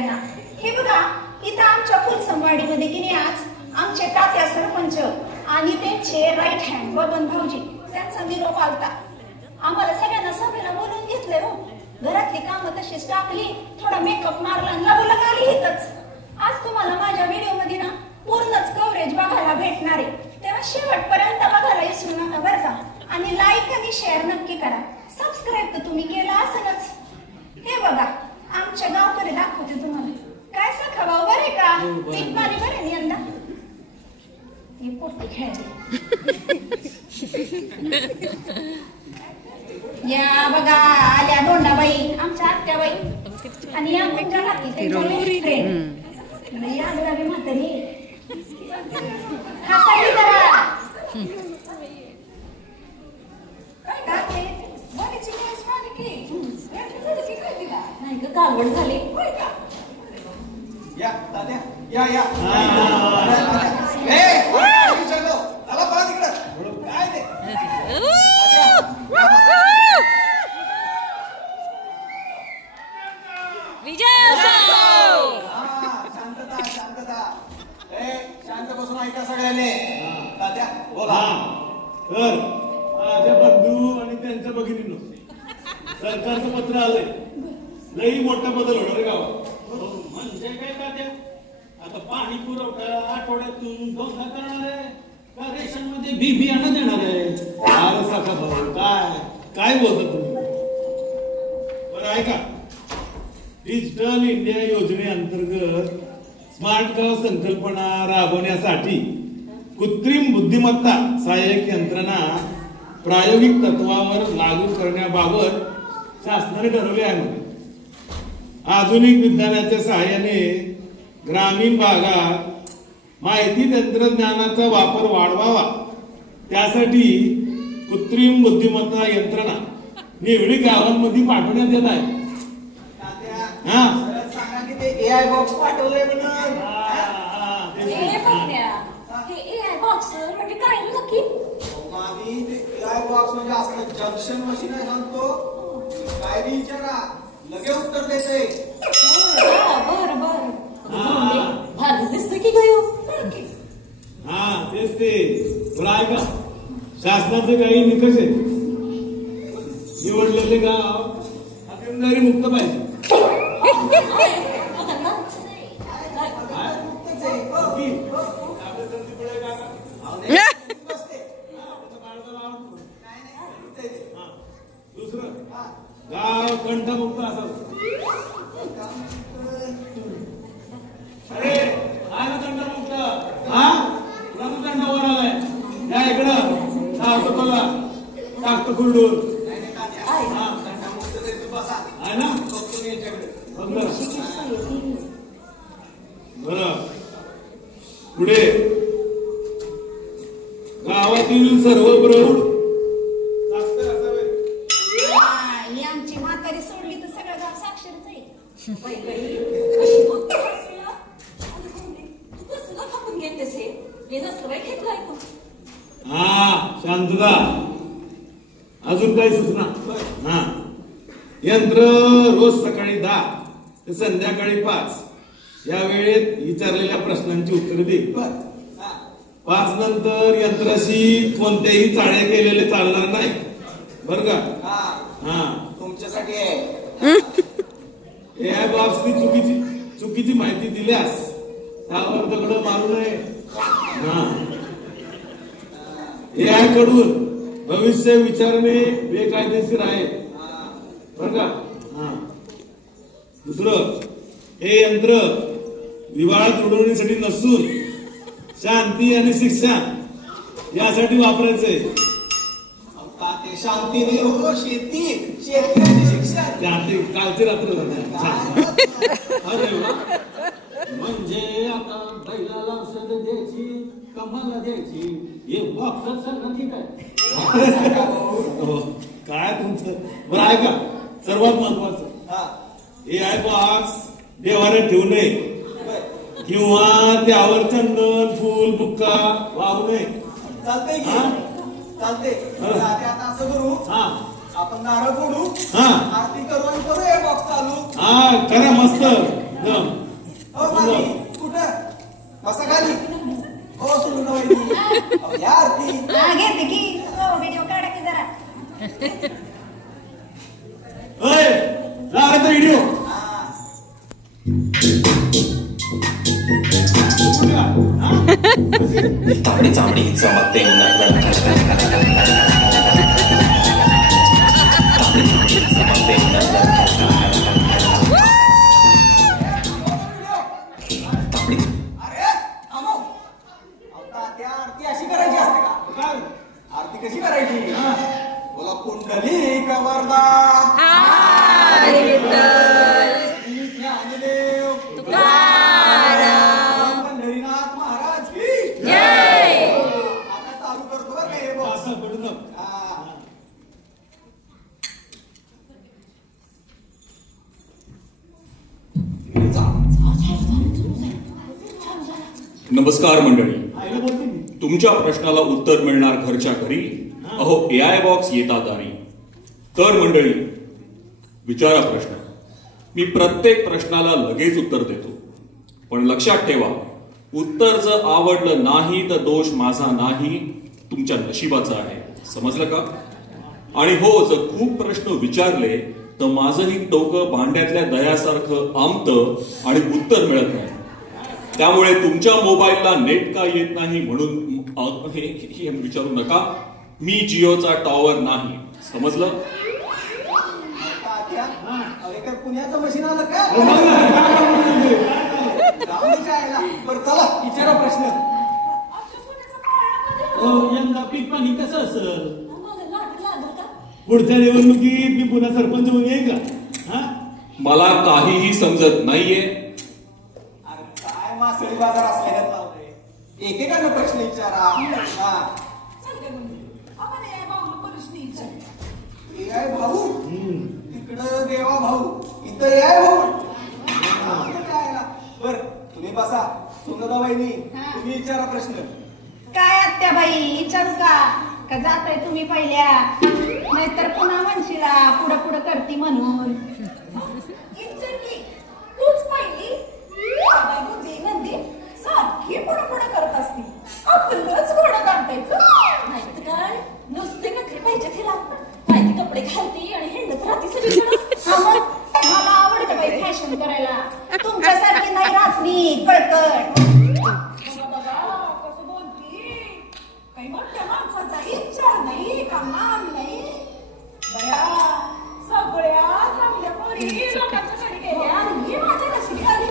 हे बघा इथं आमच्या फुलसंवाडीमध्ये की नाही आज आमचे तात्या सरपंच आणि त्यांचे राईट हँड बबन भाऊजी त्यांचा निरोप आलता. आम्हाला सगळ्यांना सभेला बोलून घेतलंय हो. घरातली कामं तशीच टाकली, थोडा मेकअप मारला, लगोलग आली इथंच. आज तुम्हाला माझ्या व्हिडिओ मध्ये ना पूर्णच कव्हरेज बघायला भेटणार आहे, तेव्हा शेवटपर्यंत बघायला विसरू नका बरं का. आणि लाईक आणि शेअर नक्की करा. सबस्क्राईब तर तुम्ही केलं असेलच. हे बघा आमच्या गावकडे दाखवते तुम्हाला. काय सखा भाऊ बरे का? पीक पाणी बरे ना यंदा? हे पोटी खेळते. या बघा आल्या दोंडाबाई आमच्या आत्याबाई आणि या तुमच्या हाती फ्रेंड या गुलाबी म्हातारी हसायली जरा. नाही ग कालवड झाली. या दाद्या या या चला पळा तिकडं. काय ते शांतता शांतता. शांत बसून ऐका सगळ्यांनी. दाद्या बोला. तर माझ्या बंधू आणि त्यांच्या भगिनींनो सरकारचं पत्र आलंय. लई मोठा बदल होणार आहे गावात. म्हणजे काय तात्या, आता पाणी पुरवठा आठवड्यातून दोनदा करणार आहे का रेशन मध्ये बी बियाणं देणार आहे? अरे सखा भाऊ काय काय बोलता तुम्ही? बरं ऐका, डिजिटल इंडिया योजनेअंतर्गत स्मार्ट गाव संकल्पना राबवण्यासाठी कृत्रिम बुद्धिमत्ता सहाय्यक यंत्रणा प्रायोगिक तत्वावर लागू करण्याबाबत शासनाने ठरवले आहे. आधुनिक विज्ञानाच्या सहाय्याने ग्रामीण भागात माहिती तंत्रज्ञानाचा वापर वाढवावा, त्यासाठी कृत्रिम बुद्धिमत्ता यंत्रणा निवडी गावांमध्ये पाठवण्यात येत आहे. सांगा की ते एआय बॉक्स पाठवलंय म्हणून. एआय बॉक्स म्हणजे काय नक्की? एआय बॉक्स म्हणजे असं जंक्शन मशीन आहे सांगतो. काय विचारा लगे उत्तर देते. बर बर भारी दिसत की गयो. तेच ते. तुला ऐका, शासनाचे काही निकष आहेत. निवडलेले गाव हागणदारी मुक्त पाहिजे. दुसरं गाव कंठमुक्त असावं. अरे आला कंठमुक्त. कंठावर आलाय. या इकडं टाकतो तुला टाकतो कुरडूर आहे ना. बरं पुढे गावातील सर्व प्रौढ साक्षर असावे. आमची म्हातारी सोडली तर सगळं गाव साक्षरच आहे. शांतता. अजून काही सूचना? यंत्र रोज सकाळी 10 ते संध्याकाळी 5 या वेळेत विचारलेल्या प्रश्नांची उत्तरे दे. 5 नंतर यंत्राशी कोणत्याही चाळे केलेले चालणार नाही बर का. तुमच्यासाठी आहे. एआय बॉक्सनी चुकीची माहिती दिल्यास त्यावर दगड मारू नये. एआय कडून भविष्य विचारणे बेकायदेशीर आहे बर का. दुसरं, हे यंत्र विवाह तोडवण्यासाठी नसून शांती आणि शिक्षा यासाठी वापरायचंय. ते शांती नाही हो, शेती शेती आणि शिक्षण. कालची रात्र अरे म्हणजे आता बैलाला औषध द्यायची कमाला द्यायची हे बॉक्स सगळं ठीक आहे. काय तुमचं बरं आहे का. सर्वात महत्वाचं एआय बॉक्स देवाऱ्यात ठेवू नये किंवा त्यावर चंदन फूल बुक्का वाहू नये. चालतंय की चालते. आता असं करू, आपण नारळ फोडू, आरती करू आणि करू हे बॉक्स चालू. करा मस्त. हो मामी कुठं बसा खाली हो सोडून वहिनी या आरती घेते की व्हिडिओ काढा की जरा लागत व्हिडिओ तांबडी चांबडी चमकते आरती अशी करायची असते का आरती कशी करायची बोला कुंडली कवरदा ज्ञानदेव पंढरीनाथ महाराज की जय आता चालू करतो बरं काय बॉस असं पडलं नमस्कार मंडळी आईला बोलते मी तुमच्या प्रश्नाला उत्तर मिळणार घरच्या घरी अहो AI बॉक्स येतात दारी तर मंडळी विचारा प्रश्न मी प्रत्येक प्रश्नाला लगेच उत्तर देतो पण लक्षात ठेवा उत्तर जर आवडलं नाही तर दोष माझा नाही तुमच्या नशिबाचा आहे समजलं का आणि हो जर खूप प्रश्न विचारले तर माझंही डोकं भांड्यातल्या दह्यासारखं आमतं आणि उत्तर मिळत नाही त्यामुळे तुमच्या मोबाईलला नेट का येत नाही म्हणून हे विचारू नका मी जिओचा टॉवर नाही समजलं अरे काय पुण्याचं मशीन आलं का बरं चला विचारा प्रश्न यंदा पीक पाणी कसं असेल पुढच्या निवडणुकीत मी पुन्हा सरपंच होऊन येईल का मला काहीही समजत नाहीये काय मासळी बाजार असल्याने लावले एकेकानं प्रश्न विचारा भाऊ तिकडं देवा भाऊ इथं याय भाऊ बर तुम्ही बसा सुंदर वहिनी तुम्ही विचारा प्रश्न काय आत्याबाई विचारू का जाताय तुम्ही पहिल्या नाहीतर पुन्हा म्हणशीला पुढं पुढं करती म्हणून तूच पहिली सारखी पुढं पुढं करत असती आपलंच घोडं गाठायचं नाही तर काय नुसते नखरे पाहिजे तिला माहिती कपडे घालती आणि हिंडत राहती सगळीकडे मला आवडतं बाई फॅशन करायला तुमच्यासारखी नाही राहत मी कळकट कसं बोलती काही मोठ्या माणसाचा विचार नाही का मान नाही बया सगळ्या चांगल्या पोरी लोकांच्या घरी गेल्या आणि ही माझ्या नशिबी आली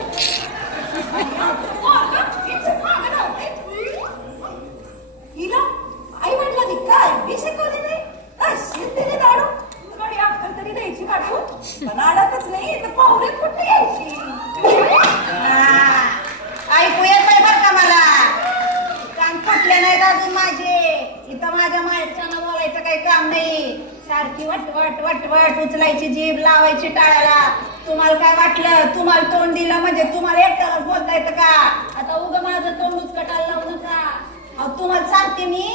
हिला आई म्हटलं काय मी शिकवली नाही अशी तिने दाडू थोडी अक्कल तरी द्यायची काढू पण आडातच नाही तर पाहुण्यात कुठे यायची ऐकू येत आहे बरं का मला कान फुटले नाहीत अजून माझे इथं माझ्या माहेरच्यानं बोलायचं काही काम नाही सारखी वटवट वटवट उचलायची जीभ लावायची टाळ्याला तुम्हाला काय वाटलं तुम्हाला तोंड दिलं म्हणजे तुम्हाला एकट्यालाच बोलता येतं का आता उगं माझं तोंड उचकटायला लावू नका अहो तुम्हाला सांगते मी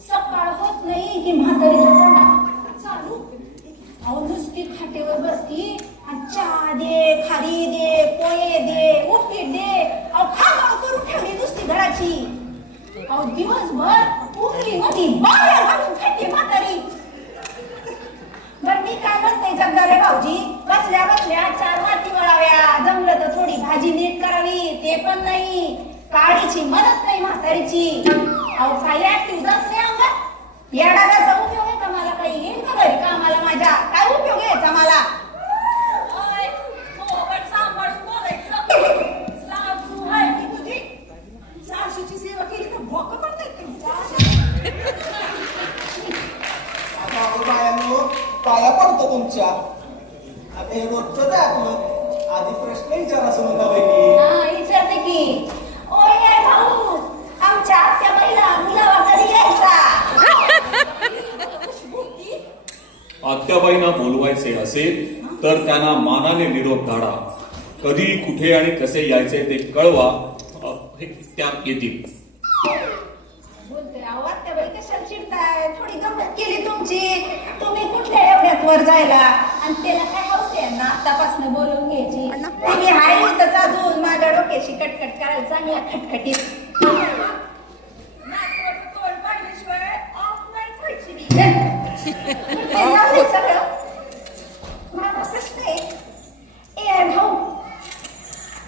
सकाळ होत नाही की म्हातारी चालू अहो नुसती खाटेवर बसती आणि चहा दे खारी दे पोहे दे उपीट दे अहो खागाव करून ठेवली नुसती घराची अहो दिवसभर उरली मध्ये बाहेर घालून खाते म्हातारी बरं मी काय म्हणते जगदाळे भाऊजी बसल्या बसल्या 4 वाटी वळाव्या जमलं तर थोडी भाजी नीट करावी ते पण नाही काळीची मदत नाही म्हातारीची अहो काही ऍक्टिव्ह नाही अंगात येडाचा उपयोग आहे का मला काही येईल का घरी कामाला माझ्या काय उपयोग घ्यायचा मला सांभाळून बोलायचं सासू आहे की तुझी सासूची सेवा केली तर भोक पण नाही पाया पडतो तुमच्या आता हे रोजच आहे आपलं आधी प्रश्न विचारा सुनंदा बहिणी विचारते की ओय भाऊ आमच्या आत्या बाईला मुलावा कधी यायचा आत्याबाईंना बोलवायचे असेल तर त्यांना मानाने निरोप धाडा कधी कुठे आणि कसे यायचे ते कळवा त्या येतील बोलते अहो आत्याबाई कशाला चिडताय थोडी गंमत केली तुमची तुम्ही कुठल्या एवढ्यात वर जायला आणि त्याला काय हौस आहे ना आतापासून बोलून घ्यायची. मी हाय इथंच अजून माझ्या डोक्याशी कटकट करायला चांगला खटखटीत. नातवाचं तोंड पाहिल्याशिवाय ऑफ नाही व्हायची मी. हे झालंय सगळं. माझा प्रश्न आहे, ए भाऊ,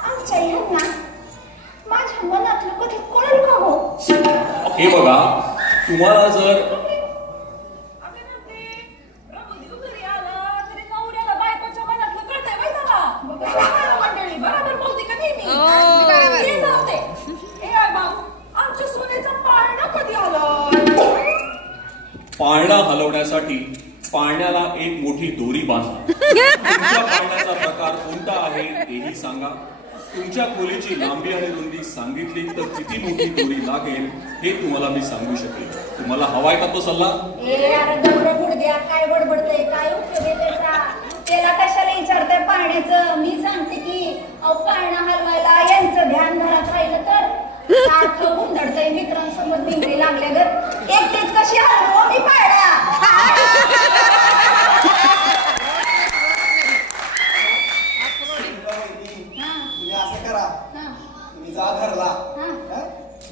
आमच्या ह्यांना माझ्या मनातलं कधी कळलं का हो? हे बघा, तुम्हाला जर आम्ही म्हणते, प्रभुदेव घरी आला तरी नवऱ्याला बायकोच्या मनातलं कळतंय बाई त्याला. मंडळी बरोबर बोलते का नेहमी? ते जाऊ दे. ए भाऊ, आमच्या सोन्याचा पाळणा कधी आला? पाळणा हलवण्यासाठी पाळण्याला एक मोठी दोरी बांधा. तुमच्या पाळण्याचा प्रकार कोणता आहे तेही सांगा. तुमच्या खोलीची लांबी आणि रुंदी सांगितली तर किती मोठी दोरी लागेल हे तुम्हाला मी सांगू शकेन. तुम्हाला हवाय का तो सल्ला? ए अरे दगड बुडद्या, काय बडबडतंय, काय उपयोग आहे त्याचा? त्याला कशाला विचारताय पाळण्याचं? मी सांगते की पाळणा हलवायला यांचं ध्यान घरात राहिलं तर सारखं गुंडडतंय मित्रांसोबत बिंगरी लागल्यागत. एकटीच कशी हलवू मी पाळणा? तुम्ही असं करा, तुम्ही जा घरला.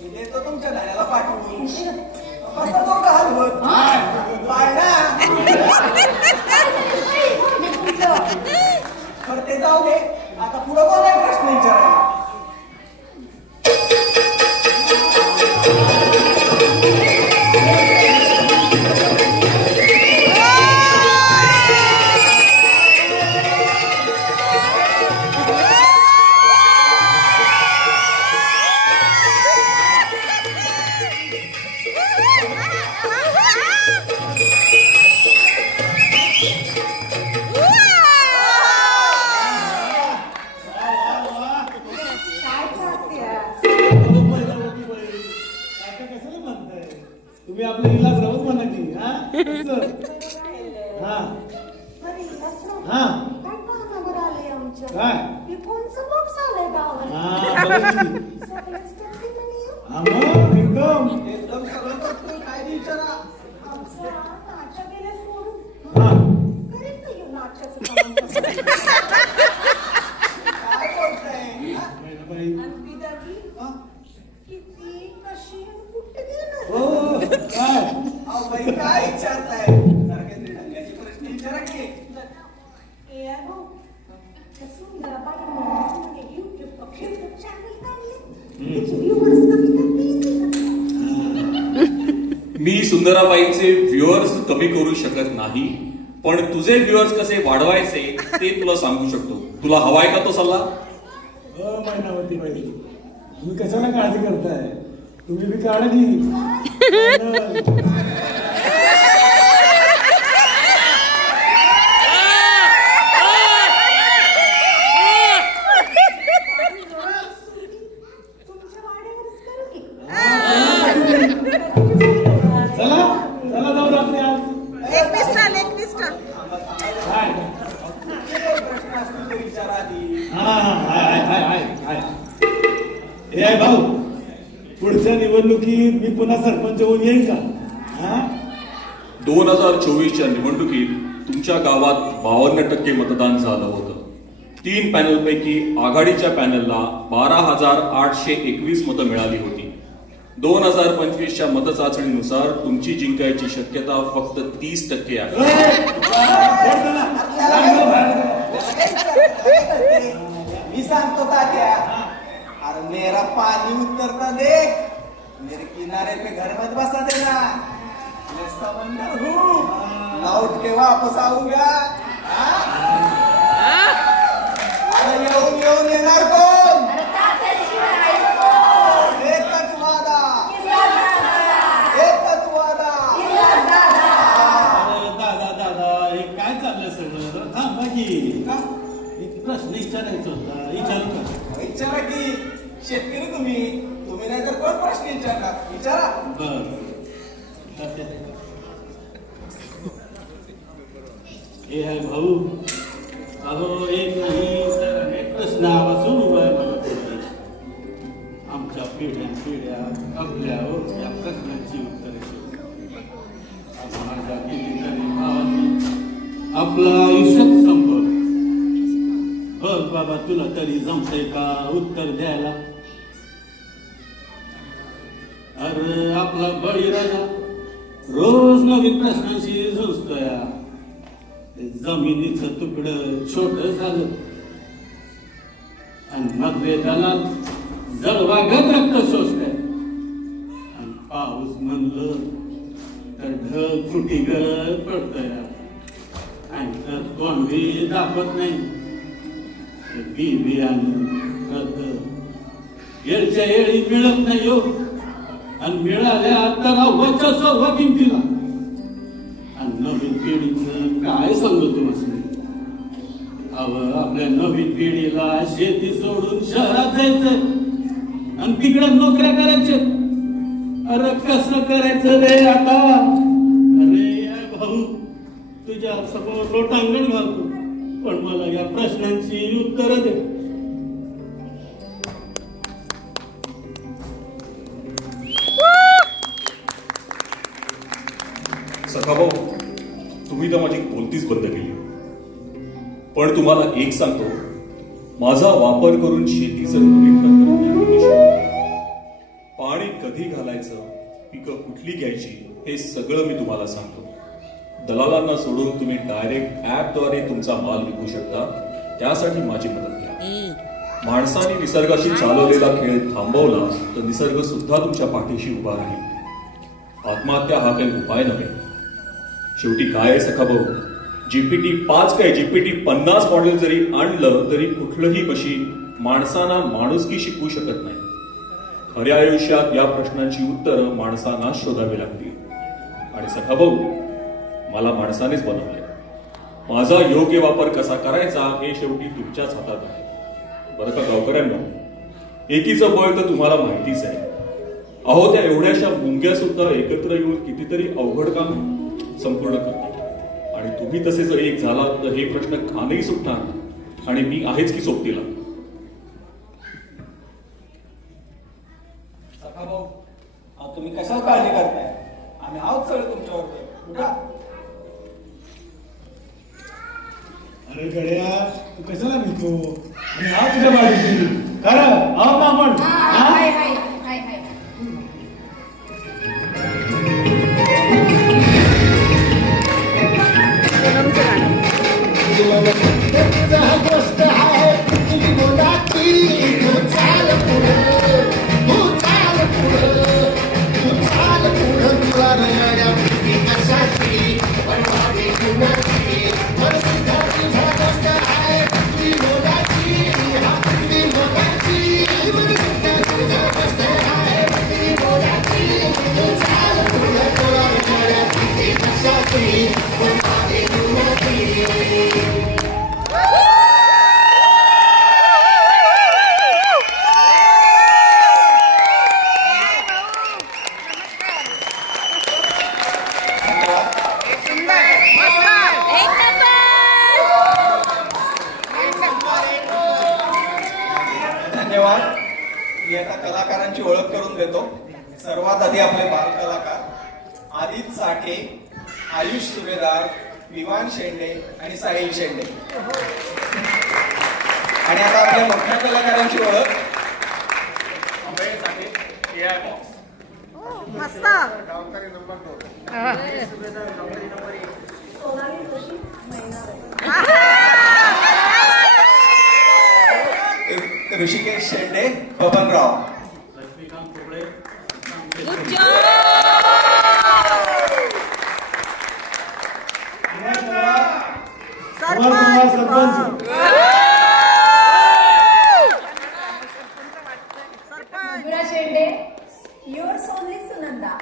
मी देतो तुमच्या धान्याला पाठवून. बसा तो का हलवत? पाळणा. बरं ते जाऊ दे, आता पुढं कोणता प्रश्न विचारायला? तुम्ही आपले इलाज राहूच म्हणा की. हा हा काय एकदम एकदम सगळं करतो, काय ते विचारा. काय बोलताय? हो काय अहो बाई, काय विचारताय? सारखे ते ढंगाचे प्रश्न विचारा की. मी सुंदराबाईंचे व्ह्युअर्स कमी करू शकत नाही, पण तुझे व्ह्युअर्स कसे वाढवायचे ते तुला सांगू शकतो. तुला हवाय का तो सल्ला? महिनावती बाई, तुम्ही कशाला काळजी करताय? तुम्ही बी काढा की. चला चला जाऊ आपले आज. एक पिस्टल काय? प्रश्न असतील ते विचारा आधी. हे आहे भाऊ, पुढच्या निवडणुकीत मी पुन्हा सरपंच होऊन येईन का? 2024च्या निवडणुकीत तुमच्या गावात 52% मतदान झालं होतं. 3 पॅनलपैकी आघाडीच्या पॅनलला 12,821 मतं मिळाली होती. 2025च्या मतचाचणीनुसार तुमची जिंकायची शक्यता फक्त 30% आहे. मी सांगतो तात्या, अरे मेरा पानी उतरता देख, मेरे किनारे पे घर मत बसा देना, मैं समंदर हूँ, लौट के वापस आऊंगा. अरे येऊन येणार कोण? एकच वादा, एकच वादा. दादा हे काय चाललंय सगळं? थांबा की. एक प्रश्न विचारायचा होता, विचारू का? विचारा की. शेतकरी तुम्ही नाही तर कोण प्रश्न विचारणार? विचारा. बर हे आहे भाऊ, अहो एक नाही तर अनेक प्रश्न आवाजून उभा आहे मला पुढे. आमच्या पिढ्या आपल्या या प्रश्नांची उत्तरे माझ्या कितीतरी भावांनी आपलं आयुष्यात संपवलं. बाबा तुला तरी जमतंय का उत्तर द्यायला? अरे आपला बळीराजा रोज नवीन प्रश्नांशी झुंजतोय. जमिनीचं तुकडं छोट झालं आणि मग वेदाला जळवागत रक्त शोषलंय. आणि पाऊस म्हणलं तर ढग फुटी गळत पडतोय. आणि तर कोण बी दाखवत नाही. बी बियाणं रद्द येळच्या येळी मिळत नाही हो. आणि मिळाल्या तर अव्वाच्या सर्व किमतीला. आणि नवीन पिढीचं काय सांगतो तुम्हाला? आपल्या नवीन पिढीला शेती सोडून शहरात जायचं आणि तिकडे नोकऱ्या करायच्या. अरे कसं करायचं रे आता? अरे भाऊ तुझ्या समोर लोटांगण घालतो, पण मला या प्रश्नांची उत्तरं दे. सखाभाऊ, तुम्ही तर माझी बोलतीच बंद केली. पण तुम्हाला एक सांगतो, माझा वापर करून शेतीचं नवीन तंत्रज्ञान, पाणी कधी घालायचं, पिकं कुठली घ्यायची, हे सगळं मी तुम्हाला सांगतो. दलालांना सोडून तुम्ही डायरेक्ट ऍपद्वारे तुमचा माल विकू शकता. त्यासाठी माझी मदत घ्या. माणसाने निसर्गाशी चालवलेला खेळ थांबवला तर निसर्ग सुद्धा तुमच्या पाठीशी उभा राहील. आत्महत्या हा काही उपाय नव्हे. शेवटी काय आहे सखाभाऊ, GPT 5 काय GPT 50 मॉडेल जरी आणलं तरी कुठलंही मशीन माणसांना माणुसकी शिकवू शकत नाही. खऱ्या आयुष्यात या प्रश्नांची उत्तरं माणसांना शोधावी लागतील. आणि सखाभाऊ, मला माणसानेच बनवलंय. माझा योग्य वापर कसा करायचा हे शेवटी तुमच्याच हातात आहे. बरं का गावकऱ्यांना, एकीचं बळ तर तुम्हाला माहितीच आहे. अहो, त्या एवढ्याशा मुंग्या सुद्धा एकत्र येऊन कितीतरी अवघड काम संपूर्ण करतात. आणि तुम्ही तसे जर एक झाला तर हे प्रश्न खानही सुटणार आणि मी आहेच की सोबतीला. सखाभाऊ, तुम्ही कशाला काळजी करताय? आम्ही आहोत सगळे तुमच्यावर. उठा. अरे गड्या, तू कशाला भीतो? आणि हा तुझ्या बाजूची कारण आहोत आपण. हाय हाय हाय हाय. गोष्ट आहे तुम्ही बोला की तू चाल पुढं, तू चाल पुढं, तू चाल पुढं. तुला नया कशाची पण माझी कुणाची सुद्धा तुझा गोष्ट आहे तुम्ही बोला की हा तुम्ही बोलाची सुद्धा तुझा गोष्ट आहे तुम्ही बोला की तू चाल पुढं. तुला नया कशाची पण माझी कुणाची. धन्यवाद. मी आता कलाकारांची ओळख करून देतो. सर्वात आधी आपले बाल कलाकार आदित्य साठे, आयुष सुभेदार, विवान शेंडे आणि साहिल शेंडे. आणि आता आपल्या मोठ्या कलाकारांची ओळख अभय साठे, AI बॉक्स. ऋषिकेश शेंडे, बबनराव. लक्ष्मीकांत कोबळे. सरपंच. शेंडे, युअर्स ओनली सुनंदा.